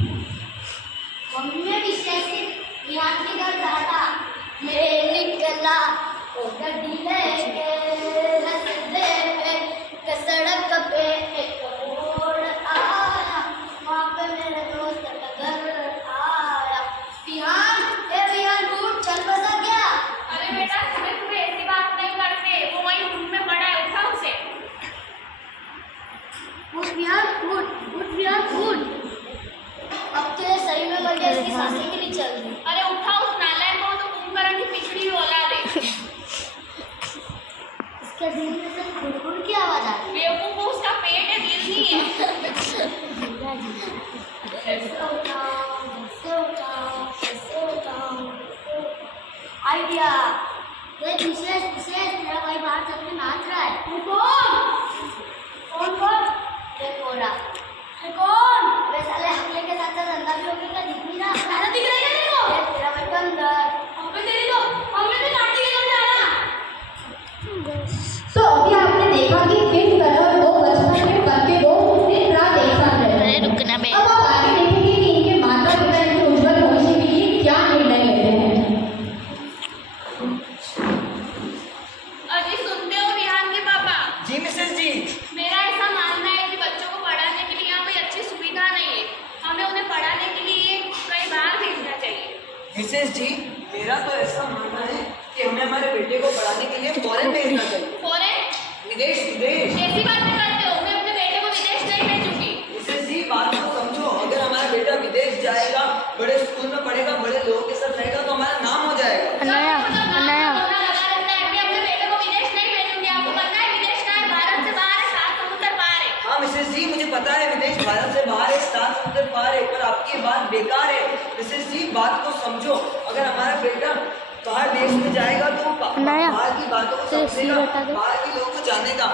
Mummy ने विशेष यहाँ की घर जाता मैं निकला ओ गड्डी लेके रस्ते पे सड़क पे एक मोड़ आया वहाँ पे मेरे दोस्त का घर आया विहान रूट चल बसा गया। अरे बेटा तुम्हें ऐसी बात नहीं करते, वो वही रूम में पड़ा है, उठा उसे। उठ विहान अब तो ये सही में बढ़ गया, इसकी सांसें के लिए चल रही। अरे उठा उस नालायक को, तो कुंभकर्ण की पिछड़ी औलाद है। इसके दिल में से गुड़गुड़ की आवाज आ रही है। बेवकूफ को उसका पेट है, दिल नहीं है। आइडिया विशेष मेरा भाई बाहर चल के नाच रहा है। कौन कौन वे साले हकले के साथ साथ अंदर भी होके क्या दिख नहीं रहा? दादा दिख रहा है तेरे को? तेरा भाई तो अंदर हमें तेरी तो लाठी लेकर जा रहा। तो अभी आपने देखा कि किस तरह दो बचपन में बन के दो दिन रात एक साथ रहते हैं। अरे रुकना बे। अब आप आगे देखेंगे कि इनके माता पिता इनके उज्जवल भविष्य के लिए क्या निर्णय लेते हैं। अजी सुनते हो विहान के पापा? जी मिसेस जी। मेरा ऐसा मानना है कि बच्चों को पढ़ाने के लिए यहाँ कोई अच्छी सुविधा नहीं है, हमें उन्हें पढ़ाने के लिए कहीं बाहर भेजना चाहिए। मिसेस जी, मेरा तो ऐसा मानना है कि हमें हमारे बेटे को पढ़ाने के लिए फॉरेन भेजना चाहिए। फॉरेन? विदेश विदेश। कैसी बातें करते हो? मैं अपने बेटे को विदेश नहीं भेजूंगी। मिसेस जी, बात को समझो। अगर हमारा बेटा विदेश जाएगा, बड़े स्कूल में पढ़ेगा, बड़े लोगों के साथ रहेगा, तो हमारा नाम हो जाएगा। हाँ मिसेस जी, मुझे पता है विदेश भारत से बाहर है, 7 समुद्र पार है, पर आपकी बात बेकार है। मिसेस जी, बात को समझो। अगर हमारा बेटा बाहर देश में जाएगा तो बाहर की बातों को समझेगा, बाहर के लोगों को जानेगा।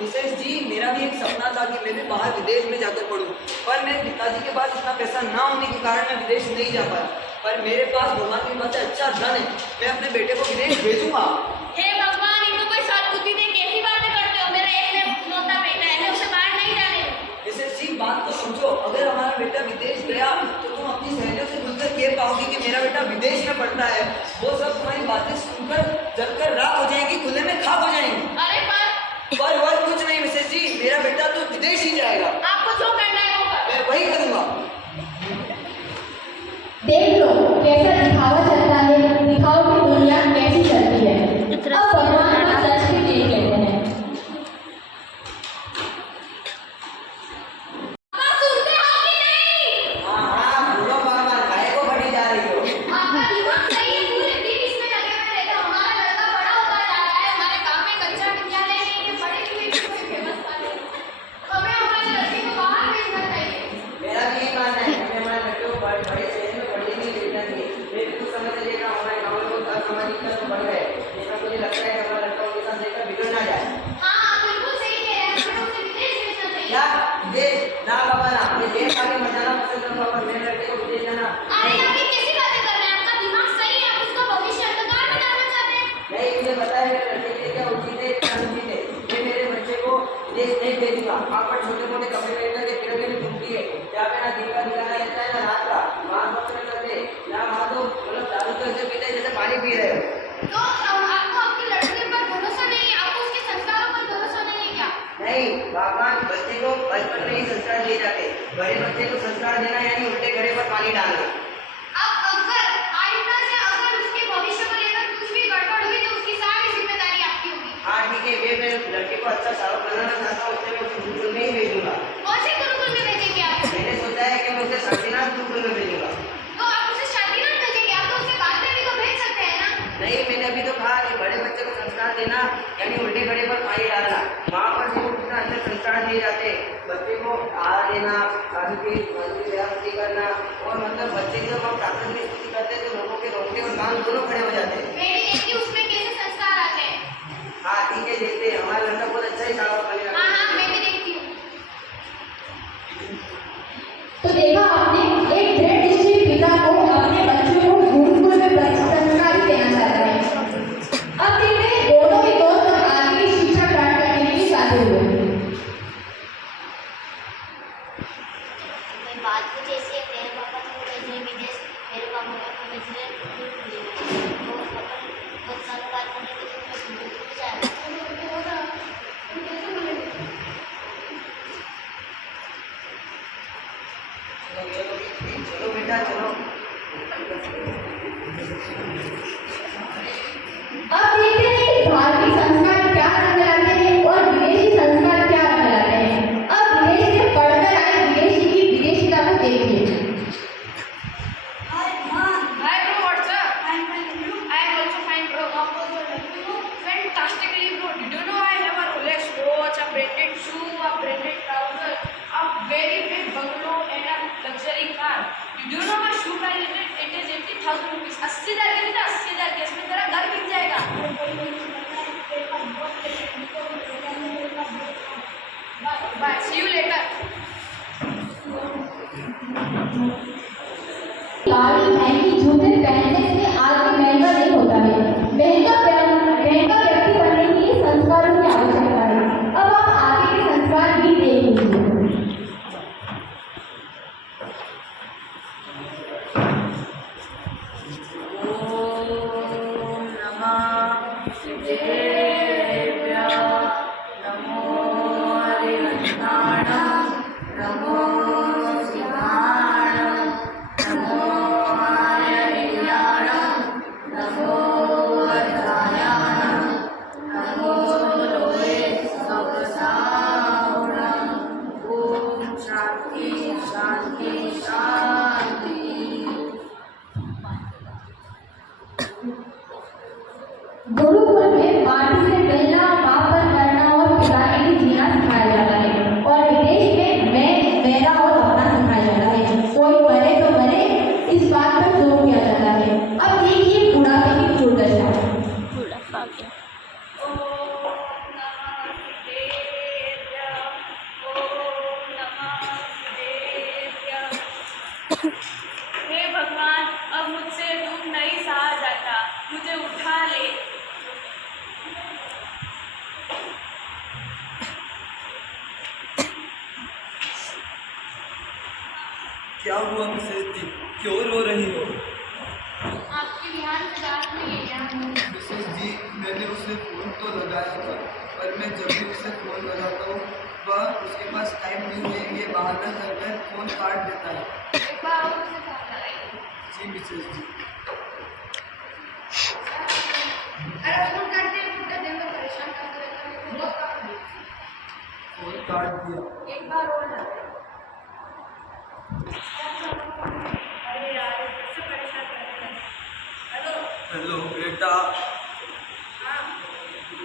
मिसेस जी, मेरा भी एक सपना था कि मैं भी बाहर विदेश में जाकर पढ़ूं, पर मेरे पिताजी के पास इतना पैसा ना होने के कारण मैं विदेश नहीं जा पाया। पर मेरे पास भगवान की बात से अच्छा धन है, मैं अपने बेटे को विदेश भेजूंगा। हे भगवान, इनको कोई सद्बुद्धि दे। कैसी बातें करते हो? मेरा एकलौता बेटा है, मैं उसे बाहर नहीं जाने दूंगी। मिसेस जी, बात को समझो। अगर हमारा बेटा विदेश गया तो तुम अपनी सहेलियों से खुलकर कह पाओगी कि मेरा बेटा विदेश में पढ़ता है। वो सब तुम्हारी बातें सुनकर जलकर राख हो जाएंगी, खुले में खाक हो जाएंगी। अरे पर कुछ नहीं मिसेस जी, मेरा बेटा तो विदेश ही जाएगा। आपको जो करना है वो करो। मैं वही करूंगा। देख लो कैसा दिखावा चलता है, दिखाओ की दुनिया कैसी चलती है। अब भगवान का सच भी देख लेते हैं। सुनते हो कि नहीं? हाँ, बोलो बार-बार, काहे को बढ़ी जा रही हो? आपका दिमाग सही है, पूरे दिन इसमें लगे हुए रहते हो। हमारा लड़का बड़ा होता जा रहा है, हमारे गांव में कच्चा विद्यालय नहीं है, पढ़े लिखे की कोई व्यवस्था नहीं। हमें हमारे लड़के को बाहर भेजना चाहिए। मेरा भी यही मानना है, हमें हमारे बच्चों को बड़े शहर में पढ़ने नहीं भेजना चाहिए। मैं भी कुछ समझ लेगा, हमारे गाँव में बहुत असामाजिकता तो बढ़ गए, लेकिन मुझे लगता है कि हमारा लड़का उनके साथ देखकर बिगड़ ना जाए। हाँ, बिल्कुल सही कह रहे हैं, हमें उसे विदेश भेजना चाहिए। क्या विदेश? ना बाबा ना, मैं देश आगे मत जाना पसंद करूँगा, पर मेरे लड़के को विदेश जाना अरे आप ये कैसी बातें कर रहे हैं? आपका दिमाग सही है, आप उसका भविष्य अंधकार में डालना चाहते हैं। नहीं, मुझे पता है मेरे लड़के के लिए क्या उचित है क्या अनुचित है। मैं मेरे बच्चे को विदेश नहीं भेजूंगा। वहाँ पर छोटे मोटे कपड़े पहनकर के फिर मेरी घूमती है, जहाँ पे ना दिन का दिखाना रहता है ना रात का। वहाँ कपड़े करते ना, वहाँ तो मतलब दारू तो ऐसे पीते हैं जैसे पानी पी रहे हो। तो आपको आपके लड़के पर भरोसा नहीं है, आपको उसके संस्कारों पर भरोसा नहीं है क्या? नहीं, भगवान बच्चे को बचपन में ही संस्कार दिए जाते। बड़े बच्चे को संस्कार देना यानी उल्टे घड़े पर पानी डालना। अब अगर आइंदा से अगर उसके भविष्य को लेकर कुछ भी गड़बड़ हुई तो उसकी सारी जिम्मेदारी आपकी होगी। हाँ ठीक है, मैं मेरे लड़के को अच्छा शावक बनाना चाहता हूँ, उससे मैं उसे गुरुकुल में ही भेजूंगा। कौन से गुरुकुल में भेजेंगे आप? मैंने सोचा है कि मैं उसे शांतिनाथ गुरुकुल में भेजूंगा। तो आप उसे शादीनाथ भेजेंगे? आप तो उसे बाद में भी तो भेज सकते हैं ना। नहीं, मैंने अभी तो कहा कि बड़े बच्चे को संस्कार देना यानी उल्टे घड़े पर पानी डालना। वहाँ पर जो कितना अच्छे संस्कार दिए जाते हैं, बच्चे को आहार देना, व्यायाम करना, और मतलब बच्चे की जब हम प्राकृतिक की स्तुति करते हैं तो लोगों के रोंगटे और कान दोनों खड़े हो जाते हैं। मैं भी देखती हूँ उसमें कैसे संस्कार आते हैं। हाँ ठीक है, देखते हैं। हमारा लड़का बहुत अच्छा ही शावक बनेगा। हाँ हाँ, मैं भी देखती हूँ। तो देखा आपने, एक दृढ़ निश्चयी पिता को अपने बच्चों को गुरुकुल में संस्कार देना चाहता है। अब देखते हैं दोनों के दोस्त आगे की शिक्षा ग्रहण करने के लिए शादी हुए। बात कुछ ऐसी है, तेरे पापा तुमको भेज रहे विदेश, मेरे पापा को भेज रहे तो अपन बहुत सालों बाद मिलेंगे तो तुम्हें भूल जाएगा। चलो बेटा चलो। अब देखते हैं कि भारतीय संस्कार क्या कहलाते हैं और विदेशी संस्कार क्या कहलाते हैं। अब विदेश से पढ़कर आए विदेशी की विदेशिता को देखिए। Hi bro, what's up? I'm fine. You? I am also fine, bro. Fantastically, bro. Did you know I have a Rolex watch, a branded shoe, a branded trouser, a very big bungalow, and a luxury car? Did you know my shoe price it is 80,000 rupees? 80,000 के लिए 80,000 के इसमें तेरा घर बिक जाएगा. Bye. See you later. गाड़ी महंगी जूते पहनने से आदमी महंगा नहीं होता है। महंगा व्यक्ति बनने के लिए संस्कारों की आवश्यकता है। अब आप आगे के संस्कार भी देख लीजिए। गुरुकुल में माटी से मिलना, मापन करना और पिता के लिए जीना सिखाया जाता है और विदेश में मैं, मेरा और अपना सिखाया जाता है। कोई मरे तो मरे, इस बात पर जोर दिया जाता है। अब देखिए बुढ़ापे की दुर्दशा। हे भगवान, अब मुझसे दुख नहीं सहा जाता, मुझे उठा ले। क्या हुआ मिसेस जी, क्यों रो रही हो? आपके ध्यान से बात नहीं है क्या? मिसेस जी, मैंने उसे फ़ोन तो लगाया था, पर मैं जब भी उसे फ़ोन लगाता हूँ वह उसके पास टाइम नहीं है, ये बहाना कर फ़ोन काट देता है। एक बार और उसे फोन लगाइए। जी मिसेस जी। अरे फोन काटते हैं, पूरा दिन भर परेशान करते रहता है, मेरे को बहुत काम है। फ़ोन काट दिया। एक बार और लगाइए। अरे यार, कैसे परेशान कर रहे हैं? हेलो। हेलो बेटा, हाँ,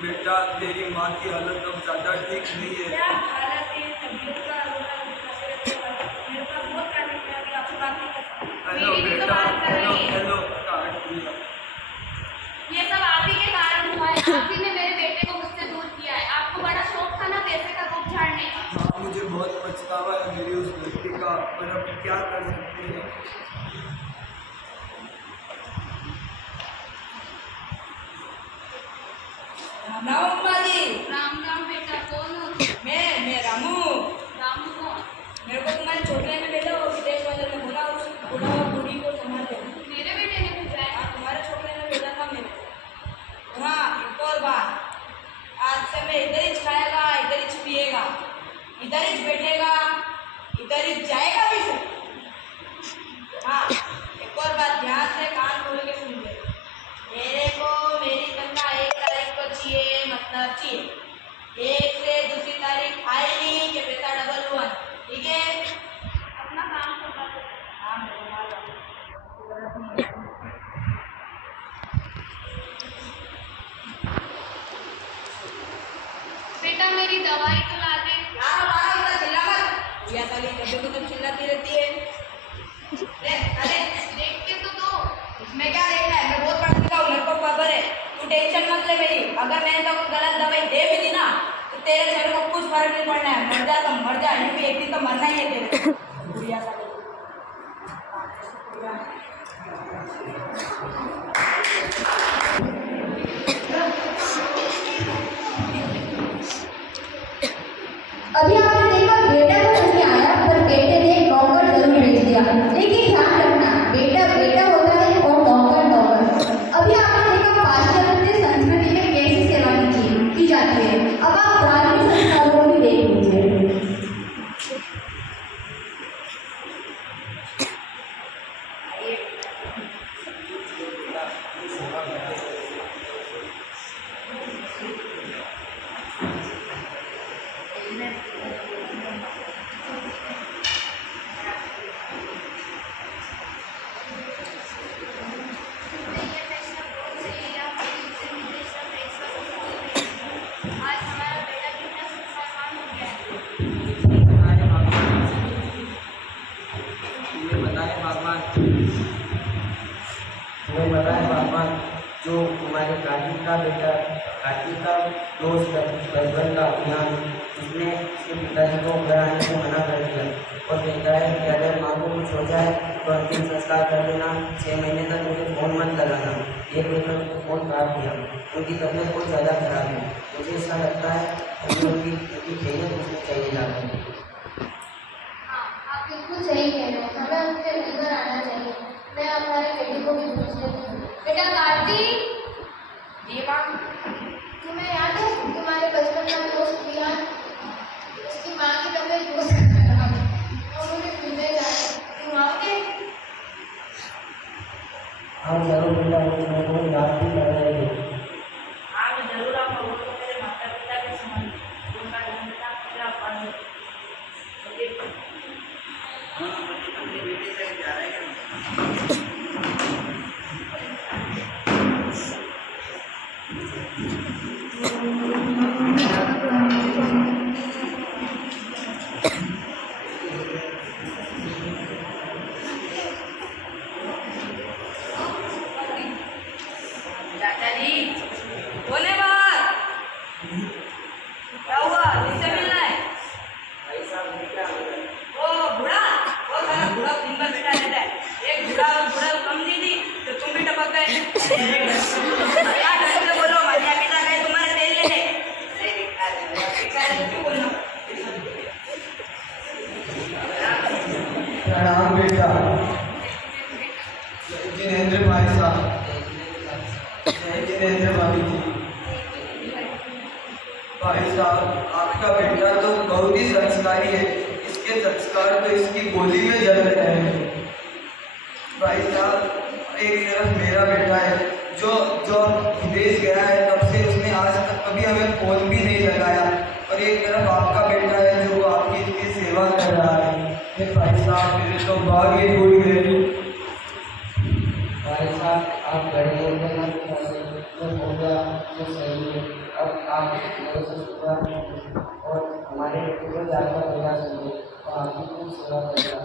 बेटा तेरी माँ की हालत अब ज़्यादा ठीक नहीं है। क्या हालत है? तबीयत का रोना दिखाते रहते हो। मेरे पास बहुत टाइम है कि आपसे बात नहीं कर सकती। हेलो मेरी भी तो बेटा, बात कर हेलो रही है। हेलो काट दिया। ये सब आप ही के कारण हुआ है। आप ही ने मेरे बेटे को मुझसे दूर किया है। आपको बड़ा शौक था ना पैसे का खूब झाड़ने का। हाँ, मुझे बहुत पछतावा है मेरी उस गलती का, पर अब क्या कर सकते हैं। राम अम्मा जी। राम राम बेटा, कौन हो? मैं रामू। रामू कौन? मेरे को तुम्हारे छोटे ने भेजा वो विदेश वाले ने बोला उस बूढ़ा और बूढ़ी को संभाल दे। मेरे बेटे ने भेजा है। हाँ, तुम्हारे छोटे ने भेजा था मेरे को। हाँ, एक और बात, आज से मैं इधर ही खाएगा, इधर ही पिएगा, इधर ही बैठेगा, इधर ही जाएगा भी सब। हाँ, एक और बात ध्यान से कान खोल के सुन ले। मेरे को मेरी तनख्वाह 1 तारीख को चाहिए, मतलब चाहिए। 1 से दूसरी तारीख आई नहीं कि पैसा डबल हुआ, ठीक है? अपना काम करवा दो। हाँ, मेरे को मालूम है। बेटा मेरी दवाई तो ला दे। यार बाबा इतना चिल्ला मत। ये साली जब देखो तब चिल्लाती रहती है। अरे देखते तो दो। इसमें क्या देखना है, मैं बहुत पढ़ चुका हूँ, मेरे को खबर है। तू टेंशन मत ले मेरी। अगर मैंने तो गलत दवाई दे भी दी ना तो तेरे शरीर को कुछ फर्क नहीं पड़ना है। मर जा तो मर जा, ये भी एक दिन तो मरना ही है तेरे। बुढ़िया साली। अभी आपने देखा बेटा तो नहीं आया, पर बेटे ने एक नौकर जरूर तुम्हें पता है पापा, जो हमारे कार्तिक का बेटा, कार्तिक का दोस्त है बचपन का अभियान, उसने उसके पिताजी को घर आने से मना कर दिया और कहता है कि अगर माँ को कुछ हो जाए तो अंतिम संस्कार कर देना, 6 महीने तक मुझे फ़ोन मत लगाना। ये कहकर उसको फ़ोन काट दिया। उनकी तबीयत बहुत ज़्यादा खराब है। मुझे ऐसा लगता है हमें उनकी खैरियत पूछनी चाहिए जाकर। हाँ, आप बिल्कुल सही कह रहे हैं, हमें उनके घर आना चाहिए। मैं हमारे बेटे को भी पूछ लेती हूँ। बेटा कार्तिक, जी माँ। तुम्हें याद है तुम्हारे बचपन का दोस्त रियान, उसकी माँ की तबीयत बहुत खराब है और उन्हें मिलने जा रहे हैं, तुम आओगे? हाँ जरूर बेटा, मैं को याद भी कर रहे थे। हाँ मैं जरूर आऊँगा। वो तो मेरे माता पिता के समान है। उनका ध्यान रखना मेरा फर्ज है। अपने बेटे से जा रहे हैं। चाचा जी, बोले बाहर। क्या हुआ? किससे मिलना है? वो बूढ़ा, वो सारा बूढ़ा दिन भर बैठा रहता है। एक बूढ़ा बूढ़ा को कम दी थी तो तुम भी टपक गए। क्या ढंग से बोलो, माता पिता गए तुम्हारे तेल लेने। अरे बेकार है, बेकार है, क्यों बोलना? प्रणाम बेटा। जिनेंद्र भाई साहब, जिनेंद्र भाभी जी। भाई साहब, आपका बेटा तो बहुत ही संस्कारी है। इसके संस्कार तो इसकी बोली में जल रहे हैं। भाई साहब, एक तरफ मेरा बेटा है जो जो विदेश गया है, तब से उसने आज तक कभी हमें फोन भी नहीं लगाया, और एक तरफ आपका बेटा है जो आपकी इतनी सेवा कर रहा है। ये भाई साहब, मेरे तो भाग्य टूट गए। भाई साहब, आप बड़े होकर मत बोलिए, जो हो गया वो सही है। अब आप मेरे से शुक्र और हमारे बेटे को ज़्यादा बजा सकें और आपकी खूब सेवा करेगा।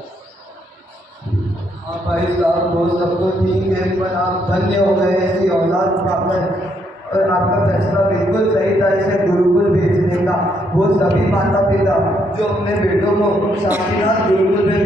हाँ भाई साहब, वो सब तो ठीक है, पर आप धन्य हो गए ऐसी औलाद पाकर, और आपका फैसला बिल्कुल सही था इसे गुरुकुल भेजने का। वो सभी माता पिता जो अपने बेटों को शांतिनाथ गुरुकुल में